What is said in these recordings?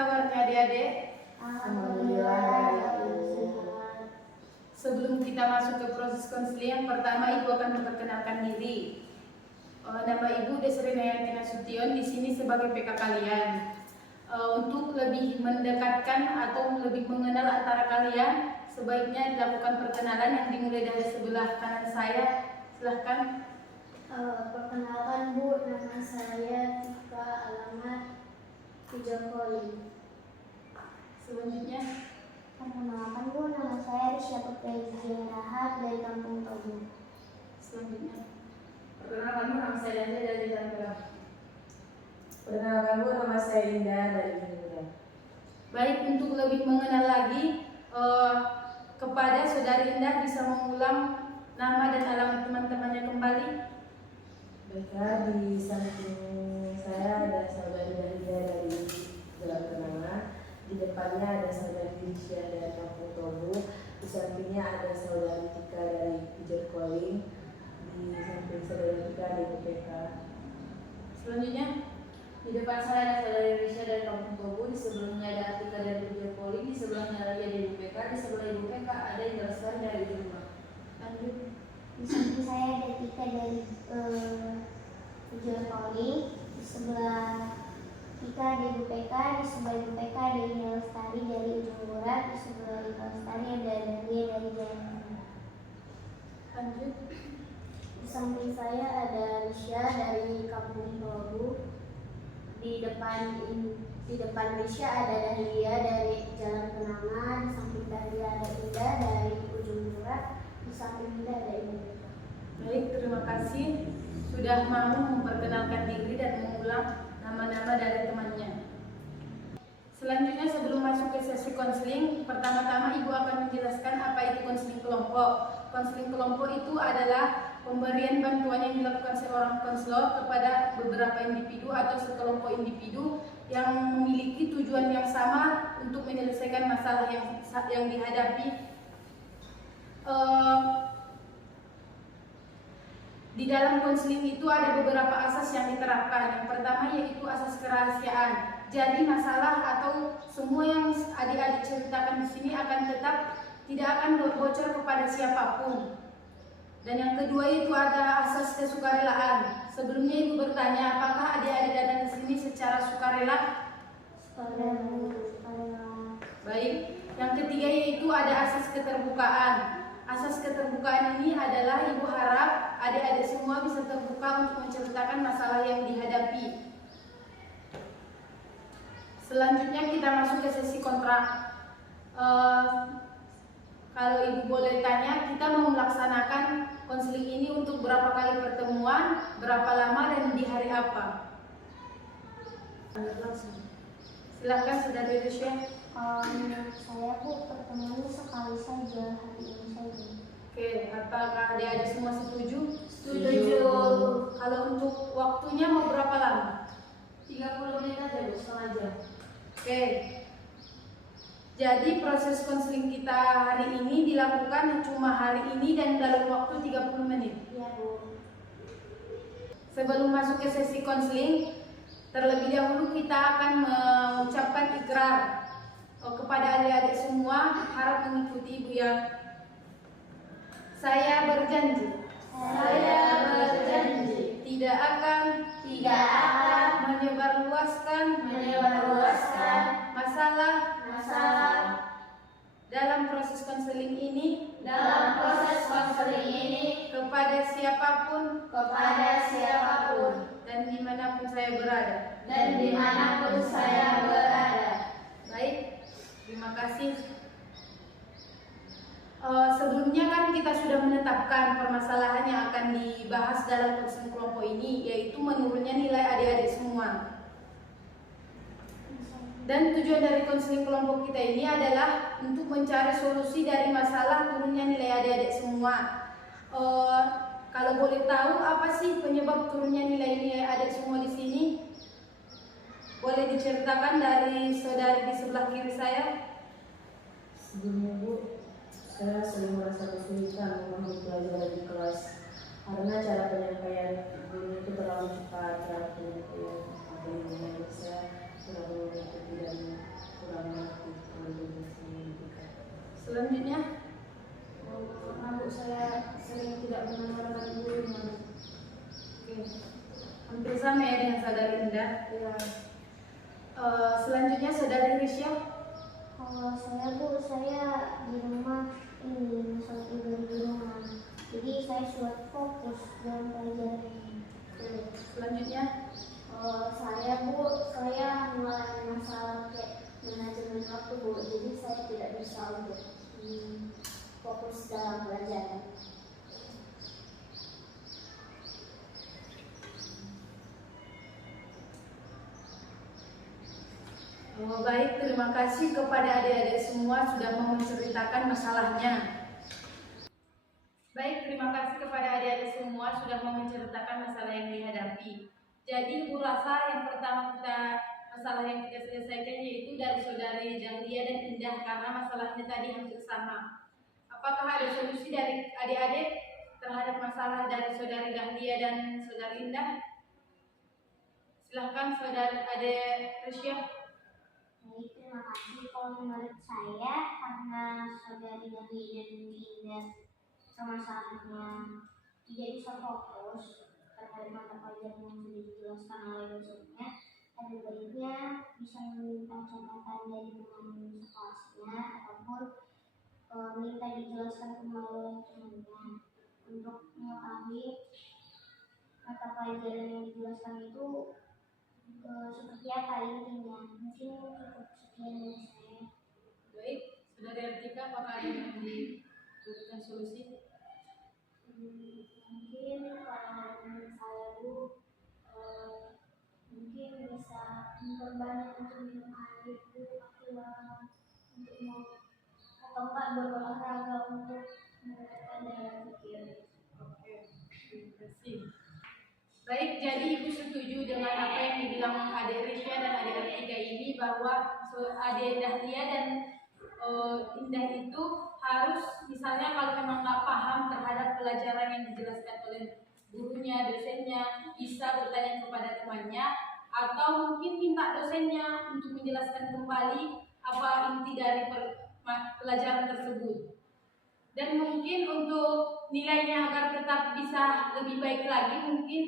kabarnya adik-adik? Alhamdulillah. Sebelum kita masuk ke proses konseling, pertama Ibu akan memperkenalkan diri. Nama Ibu Desri Nayanti Nasution, di sini sebagai PK kalian. Untuk lebih mendekatkan atau lebih mengenal antara kalian, sebaiknya dilakukan perkenalan yang dimulai dari sebelah kanan saya. Silahkan. Perkenalkan Bu, nama saya Tika, alamat Pijokoli. Selanjutnya. Perkenalkan Bu, nama saya Risya Putri Rahab dari Kampung Tobu. Selanjutnya. Perkenalkan Bu, nama saya Danja dari Jakarta. Perkenalkan Bu, nama saya Indah dari Indonesia. Baik, untuk lebih mengenal lagi kepada Saudari Indah, bisa mengulang nama dan alamat teman-temannya kembali. Baiklah, di samping saya ada saudari Danja dari Jalan Kenanga. Di depannya ada saudari Risya dari Kampung Tobu. Di sampingnya ada saudari Tika dari Pijar Koling. Di samping saudari Tika dari UPK. Selanjutnya. Di depan saya ada saudari Risya dari Kampung Tobu, di sebelahnya ada Atika dari Pijokoli, di sebelahnya lagi ada Ibu PK, di sebelah Ibu PK ada Indra Lestari dari Jumlah. Lanjut. Di samping saya ada Tika dari Pijokoli, di sebelah Tika ada Ibu PK, di sebelah Ibu PK ada Indra Lestari dari Ujung Murat, di sebelah Indra Lestari ada Dania dari Jalan. Lanjut. Di samping saya ada Risya dari Kampung Tobu. Di depan Risya ada Dahlia dari Jalan Kenanga, di samping Dahlia ada Indah dari Ujung Murat, di samping Indah ada Ibu. Baik, terima kasih sudah mau memperkenalkan diri dan mengulang nama-nama dari temannya. Selanjutnya, sebelum masuk ke sesi konseling, pertama-tama Ibu akan menjelaskan apa itu konseling kelompok. Konseling kelompok itu adalah pemberian bantuan yang dilakukan seorang konselor kepada beberapa individu atau sekelompok individu yang memiliki tujuan yang sama untuk menyelesaikan masalah yang dihadapi. Di dalam konseling itu ada beberapa asas yang diterapkan. Yang pertama yaitu asas kerahasiaan. Jadi masalah atau semua yang adik-adik ceritakan di sini akan tetap tidak akan bocor kepada siapapun. Dan yang kedua itu ada asas kesukarelaan. Sebelumnya Ibu bertanya, apakah adik-adik datang ke sini secara sukarela? Baik. Yang ketiga yaitu ada asas keterbukaan. Asas keterbukaan ini adalah Ibu harap adik-adik semua bisa terbuka untuk menceritakan masalah yang dihadapi. Selanjutnya kita masuk ke sesi kontrak. Kalau Ibu boleh tanya, kita mau melaksanakan konseling ini untuk berapa kali pertemuan, berapa lama, dan di hari apa? Silakan Saudari Risya. Menurut saya Bu, pertemuannya sekali saja, hari ini saja. Oke, apakah adik-adik semua setuju? Setuju. Kalau untuk waktunya mau berapa lama? 30 menit aja Bu, setengah jam. Oke. Jadi proses konseling kita hari ini dilakukan cuma hari ini dan dalam waktu 30 menit. Iya Bu. Sebelum masuk ke sesi konseling, terlebih dahulu kita akan mengucapkan ikrar kepada adik-adik semua, harap mengikuti Ibu ya. Saya berjanji. Saya berjanji Tidak akan menyebarluaskan masalah dalam proses konseling ini kepada siapapun dan dimanapun saya berada. Baik, terima kasih. Sebelumnya kan kita sudah menetapkan permasalahan yang akan dibahas dalam konseling kelompok ini, yaitu menurunnya nilai adik-adik semua. Dan tujuan dari konseling kelompok kita ini adalah untuk mencari solusi dari masalah turunnya nilai adik-adik semua. Kalau boleh tahu apa sih penyebab turunnya nilai adik semua di sini? Boleh diceritakan dari saudari di sebelah kiri saya? Sebelumnya Bu, saya sering merasa kesulitan memahami pelajaran di kelas karena cara penyampaian guru itu terlalu cepat, cara penyampaian materi saya kurang mengikuti dan Selanjutnya Saudari Risya. Kalau saya Bu, saya di rumah ini masalah tidur di rumah. Jadi saya sulit fokus dalam pelajaran ini. Selanjutnya Saya Bu, saya mengalami masalah kayak manajemen waktu Bu. Jadi saya tidak bisa untuk fokus dalam pelajaran. baik, terima kasih kepada adik-adik semua sudah mau menceritakan masalahnya. Baik, terima kasih kepada adik-adik semua sudah mau menceritakan masalah yang dihadapi. Jadi Ibu rasa yang pertama masalah yang kita selesaikan yaitu dari Saudari Dahlia dan Indah karena masalahnya tadi hampir sama. Apakah ada solusi dari adik-adik terhadap masalah dari Saudari Dahlia dan Saudari Indah? Silahkan Saudari Adik Risya. Baik, terima kasih. Kalau menurut saya, karena saudari Dahlia dan Indah masalahnya tidak bisa fokus terhadap mata pelajaran yang sudah dijelaskan oleh dosennya, ada baiknya bisa meminta catatan dari teman sekelasnya ataupun minta dijelaskan kembali oleh temannya untuk mengetahui mata pelajaran yang dijelaskan itu seperti apa intinya. Mungkin cukup sekian dari saya. Baik, Saudari Artika, apakah ada yang diberikan solusi? Mungkin kalau menurut saya Bu, mungkin bisa memperbanyak untuk minum air Bu, untuk mau atau enggak berolahraga untuk meningkatkan daya pikir. Oke, terima kasih. Baik, jadi Ibu setuju dengan apa yang dibilang Adik Risya dan Adik Artika ini bahwa Adik Dahlia dan Indah itu harus misalnya kalau memang nggak paham terhadap pelajaran yang dijelaskan oleh gurunya, dosennya, bisa bertanya kepada temannya atau mungkin minta dosennya untuk menjelaskan kembali apa inti dari pelajaran tersebut. Dan mungkin untuk nilainya agar tetap bisa lebih baik lagi, mungkin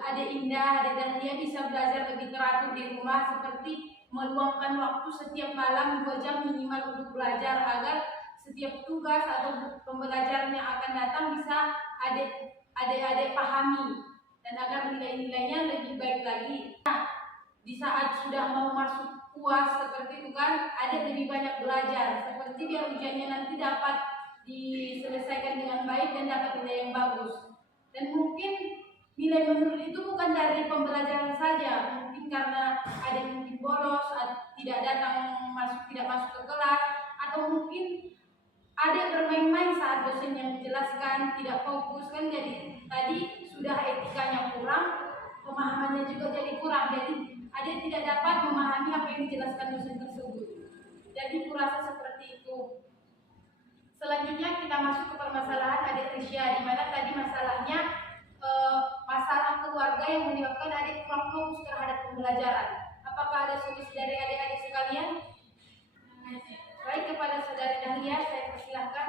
Adik Indah, Adik Dahlia bisa belajar lebih teratur di rumah seperti meluangkan waktu setiap malam 2 jam minimal untuk belajar agar setiap tugas atau pembelajaran yang akan datang bisa adik-adik pahami dan agar nilai-nilainya lebih baik lagi. Nah, di saat sudah mau masuk UAS seperti itu kan, adik lebih banyak belajar seperti biar ujiannya nanti dapat diselesaikan dengan baik dan dapat nilai yang bagus. Dan mungkin nilai menurun itu bukan dari pembelajaran saja, mungkin karena ada yang mungkin bolos, tidak masuk ke kelas, atau mungkin ada bermain-main saat dosen yang menjelaskan, tidak fokus kan. Jadi tadi sudah etikanya kurang, pemahamannya juga jadi kurang. Jadi ada tidak dapat memahami apa yang dijelaskan dosen tersebut. Jadi kurasa seperti itu. Selanjutnya kita masuk ke permasalahan Adik Risya, di mana tadi masalahnya masalah keluarga yang menyebabkan adik kurang fokus terhadap pembelajaran. Apakah ada solusi dari adik-adik sekalian? Baik, kepada Saudari Dahlia saya persilahkan.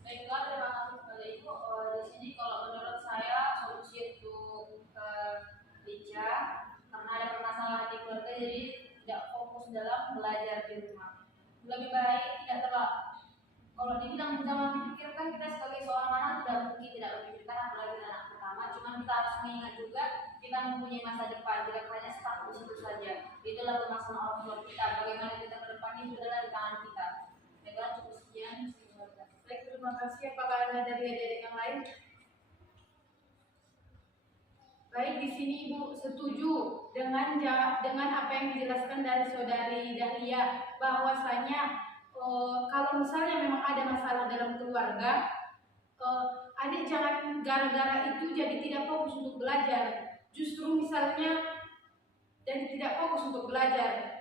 Baiklah, terima kasih kepada Ibu. Di sini kalau menurut saya solusi untuk Rica karena ada permasalahan di keluarga jadi tidak fokus dalam belajar di rumah. Lebih baik tidak terlalu. Kalau dibilang jangan dipikirkan, kita sebagai seorang anak tidak mungkin tidak memikirkan apalagi anak pertama. Cuma kita harus mengingat juga kita mempunyai masa depan, tidak hanya stuck di situ saja. Itulah permasalahan orang tua kita. Bagaimana kita ke depan itu adalah di tangan kita. Baiklah, cukup sekian. Baik, terima kasih. Apakah ada dari adik-adik yang lain? Baik, di sini Ibu setuju dengan apa yang dijelaskan dari Saudari Dahlia bahwasanya kalau misalnya memang ada masalah dalam keluarga, adik jangan gara-gara itu jadi tidak fokus untuk belajar. Justru misalnya jadi tidak fokus untuk belajar.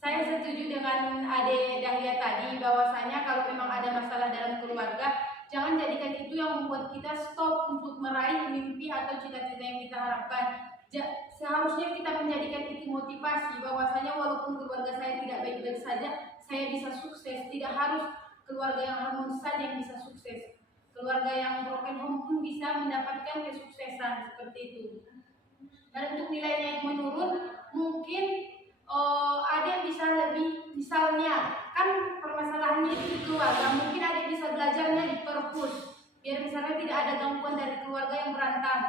Saya setuju dengan Adik Dahlia tadi bahwasanya kalau memang ada masalah dalam keluarga, jangan jadikan itu yang membuat kita stop untuk meraih mimpi atau cita-cita yang kita harapkan. Seharusnya kita menjadikan itu motivasi bahwasanya walaupun keluarga saya tidak baik-baik saja, saya bisa sukses. Tidak harus keluarga yang harmonis saja yang bisa sukses. Keluarga yang broken home pun bisa mendapatkan kesuksesan seperti itu. Dan untuk nilainya yang menurun, mungkin ada yang bisa lebih, misalnya kan permasalahannya itu di keluarga, mungkin ada yang bisa belajarnya di perpus, biar misalnya tidak ada gangguan dari keluarga yang berantem.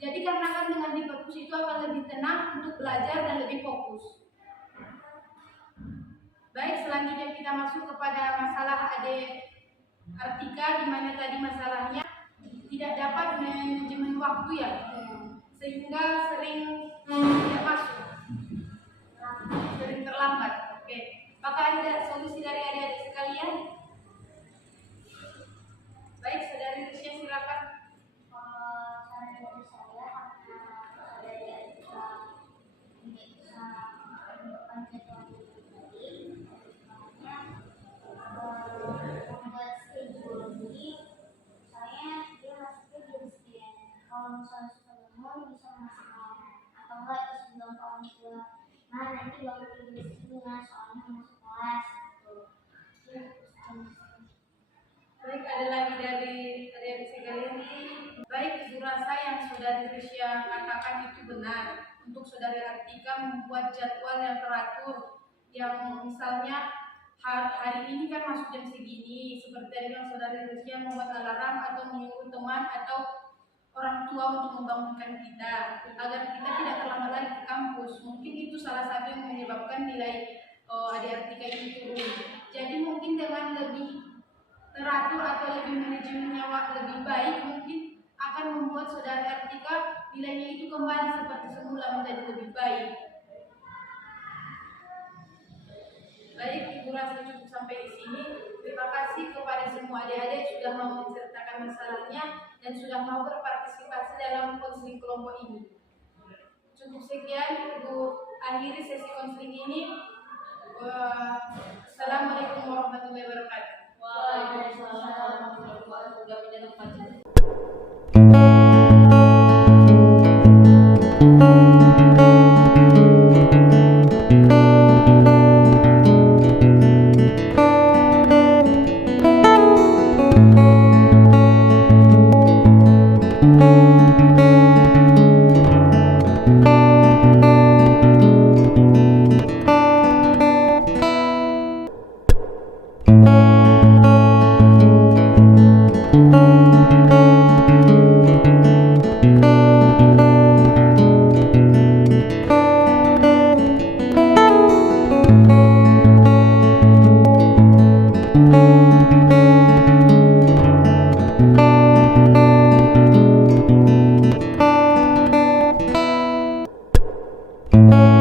Jadi karena kan dengan di perpus itu akan lebih tenang untuk belajar dan lebih fokus. Baik, selanjutnya kita masuk kepada masalah adik Artika, di mana tadi masalahnya tidak dapat manajemen waktu ya, sehingga sering tidak masuk, sering terlambat. Oke, apakah ada solusi dari adik-adik sekalian? Baik, saudari Risya silakan. Saran dari saya, karena dari kita tidak bisa menentukan jadwal tadi, makanya membuat schedule ini, misalnya dia masuknya jam sekian. Kalau misalnya suka bangun bisa masuk malam, atau enggak bisa bilang ke orang tua, nah nanti bangun jam segini ya, soalnya masuk kelas gitu. Baik, ada lagi dari adik-adik sekalian. Baik, ibu rasa yang saudari Risya katakan itu benar. Untuk saudari Artika membuat jadwal yang teratur, yang misalnya hari ini kan masuk jam segini, seperti tadi yang saudari Risya membuat alarm atau menyuruh teman atau orang tua untuk membangunkan kita agar kita tidak terlambat lagi ke kampus. Mungkin itu salah satu yang menyebabkan nilai adik Artika ini turun. Jadi mungkin dengan lebih teratur atau lebih manajemennya lebih baik, mungkin akan membuat saudara Artika nilainya itu kembali seperti semula, menjadi lebih baik. Baik, ibu rasa cukup sampai di sini. Terima kasih kepada semua adik-adik sudah mau menceritakan masalahnya dan sudah mau berpartisipasi dalam konseling kelompok ini. Cukup sekian, ibu akhiri sesi konseling ini. Assalamualaikum warahmatullahi wabarakatuh. Waalaikumsalam warahmatullahi wabarakatuh. you.